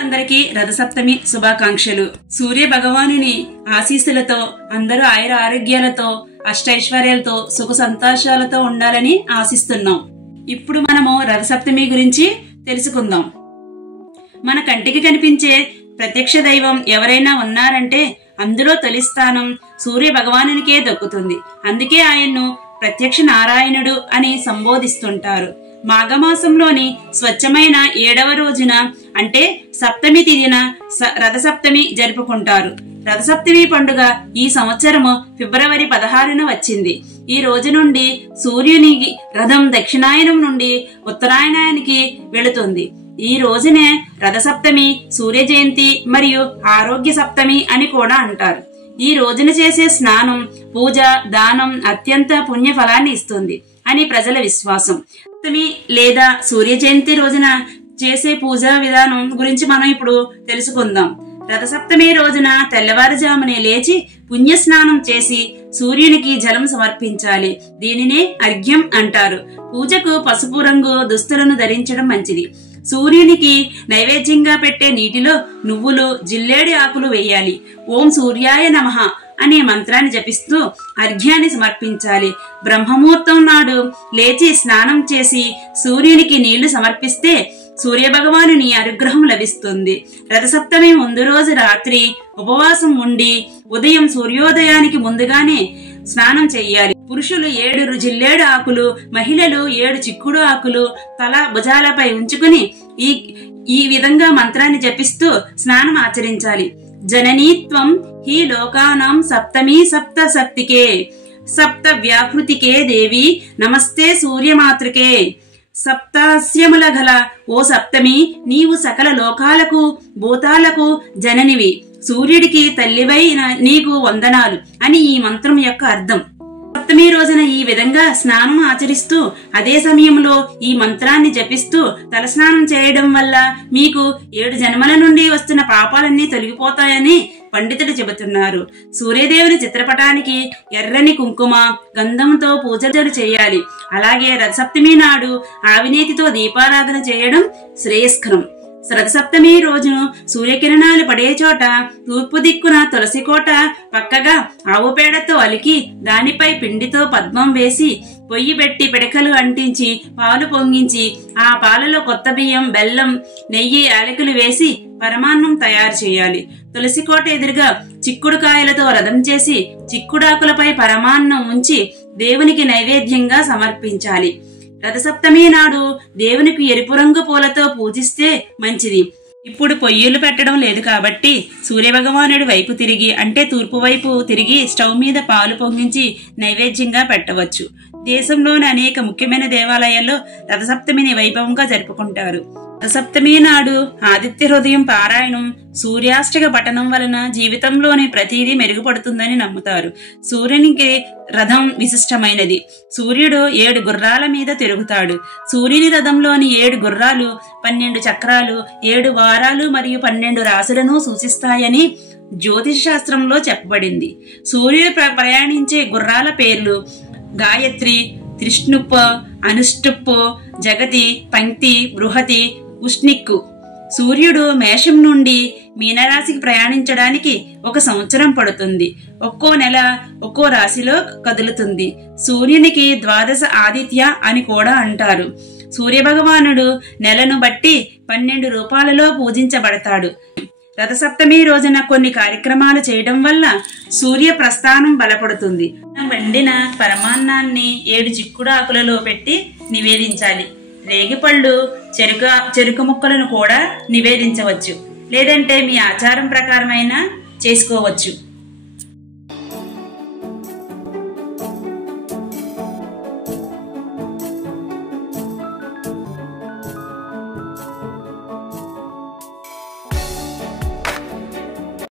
అందరికీ రథసప్తమి శుభాకాంక్షలు. సూర్య భగవానుని ఆశీస్సులతో అందరూ ఆయుర ఆరోగ్యాలతో అష్టైశ్వర్యాలతో సుఖ సంతోషాలతో ఉండాలని ఆశిస్తున్నాం. ఇప్పుడు మనము రథసప్తమి గురించి తెలుసుకుందాం. మన కంటికి కనిపించే ప్రత్యక్ష దైవం ఎవరైనా ఉన్నారంటే అందులో తొలి స్థానం సూర్య భగవానునికే దక్కుతుంది. అందుకే ఆయన్ను ప్రత్యక్ష నారాయణుడు అని సంబోధిస్తుంటారు. మాఘమాసంలోని స్వచ్ఛమైన 7వ రోజున అంటే సప్తమి తిథిన రథసప్తమి జరుపుకుంటారు. రథసప్తమి పండుగ ఈ సంవత్సరము ఫిబ్రవరి 16న వచ్చింది. ఈ రోజు నుండి సూర్యుని రథం దక్షిణాయనం నుండి ఉత్తరాయణానికి వెళుతుంది. ఈ రోజునే రథసప్తమి, సూర్య జయంతి మరియు ఆరోగ్య సప్తమి అని కూడా అంటారు. ఈ రోజున చేసే స్నానం, పూజ, దానం అత్యంత పుణ్య ఫలాన్ని ఇస్తుంది అని ప్రజల విశ్వాసం. సప్తమి లేదా సూర్య జయంతి రోజున చేసే పూజా విధానం గురించి మనం ఇప్పుడు తెలుసుకుందాం. రథసప్తమి రోజున తెల్లవారుజామునే లేచి పుణ్య స్నానం చేసి సూర్యునికి జలం సమర్పించాలి. దీనినే అర్ఘ్యం అంటారు. పూజకు పసుపు రంగు దుస్తులను ధరించడం మంచిది. సూర్యునికి నైవేద్యంగా పెట్టే నీటిలో నువ్వులు, జిల్లేడి ఆకులు వేయాలి. ఓం సూర్యాయ నమః అనే మంత్రాన్ని జపిస్తూ అర్ఘ్యాన్ని సమర్పించాలి. బ్రహ్మముహూర్తం నాడు లేచి స్నానం చేసి సూర్యునికి నీళ్లు సమర్పిస్తే సూర్య భగవానుని అనుగ్రహం లభిస్తుంది. రథసప్తమి ముందు రోజు రాత్రి ఉపవాసం ఉండి ఉదయం సూర్యోదయానికి ముందుగానే స్నానం చెయ్యాలి. పురుషులు 7 జిల్లేడు ఆకులు, మహిళలు 7 చిక్కుడు ఆకులు తల భుజాలపై ఉంచుకుని ఈ విధంగా మంత్రాన్ని జపిస్తూ స్నానం ఆచరించాలి. జననీత్వం హి లోకానాం సప్తమీ సప్త శక్తికే సప్త వ్యాహృతికే దేవి నమస్తే సూర్యమాతృకే సప్తాస్యముల గల ఓ సప్తమి, నీవు సకల లోకాలకు భూతాలకు జననివి, సూర్యుడికి తల్లివై నీకు వందనాలు అని ఈ మంత్రం యొక్క అర్థం. సప్తమి రోజున ఈ విధంగా స్నానం ఆచరిస్తూ అదే సమయంలో ఈ మంత్రాన్ని జపిస్తూ తలస్నానం చేయడం వల్ల మీకు 7 జన్మల నుండి వస్తున్న పాపాలన్నీ తొలగిపోతాయని పండితులు చెబుతున్నారు. సూర్యదేవుని చిత్రపటానికి ఎర్రని కుంకుమ, గంధంతో పూజలు చేయాలి. అలాగే రథసప్తమి నాడు ఆవినేతితో దీపారాధన చేయడం శ్రేయస్కరం. రథసప్తమి రోజును సూర్యకిరణాలు పడే చోట తూర్పు దిక్కున తులసి కోట పక్కగా ఆవు పేడతో అలికి దానిపై పిండితో పద్మం వేసి పొయ్యి పెట్టి పిడకలు అంటించి పాలు పొంగించి ఆ పాలలో కొత్త బియ్యం, బెల్లం, నెయ్యి, యాలకులు వేసి పరమాన్నం తయారు చేయాలి. తులసి కోట ఎదురుగా చిక్కుడుకాయలతో రథం చేసి చిక్కుడాకులపై పరమాన్నం ఉంచి దేవునికి నైవేద్యంగా సమర్పించాలి. రథసప్తమి నాడు దేవునికి ఎరుపు రంగు పూలతో పూజిస్తే మంచిది. ఇప్పుడు పొయ్యిలు పెట్టడం లేదు కాబట్టి సూర్యభగవానుడి వైపు తిరిగి అంటే తూర్పు వైపు తిరిగి స్టవ్ మీద పాలు పొంగించి నైవేద్యంగా పెట్టవచ్చు. దేశంలోని అనేక ముఖ్యమైన దేవాలయాల్లో రథసప్తమిని వైభవంగా జరుపుకుంటారు. రథసప్తమి నాడు ఆదిత్య హృదయం పారాయణం, సూర్యాష్టక పఠనం వలన జీవితంలోని ప్రతిదీ మెరుగుపడుతుందని నమ్ముతారు. సూర్యునికి రథం విశిష్టమైనది. సూర్యుడు 7 గుర్రాల మీద తిరుగుతాడు. సూర్యుని రథంలోని 7 గుర్రాలు 12 చక్రాలు, 7 వారాలు మరియు 12 రాశులను సూచిస్తాయని జ్యోతిష్ శాస్త్రంలో చెప్పబడింది. సూర్యుడు ప్రయాణించే గుర్రాల పేర్లు గాయత్రి, త్రిష్ణుప్, అనుష్టుప్, జగతి, పంక్తి, బృహతి, ఉష్ణిక్కు. సూర్యుడు మేషం నుండి మీనరాశికి ప్రయాణించడానికి 1 సంవత్సరం పడుతుంది. ఒక్కో నెల ఒక్కో రాశిలో కదులుతుంది. సూర్యునికి ద్వాదశ ఆదిత్య అని కూడా అంటారు. సూర్యభగవానుడు నెలను బట్టి 12 రూపాలలో పూజించబడతాడు. రథసప్తమి రోజున కొన్ని కార్యక్రమాలు చేయడం వల్ల సూర్య ప్రస్థానం బలపడుతుంది. వండిన పరమాన్నాన్ని 7 చిక్కుడు ఆకులలో పెట్టి నివేదించాలి. రేగిపళ్ళు, చెరుకు ముక్కలను కూడా నివేదించవచ్చు. లేదంటే మీ ఆచారం ప్రకారమైనా చేసుకోవచ్చు.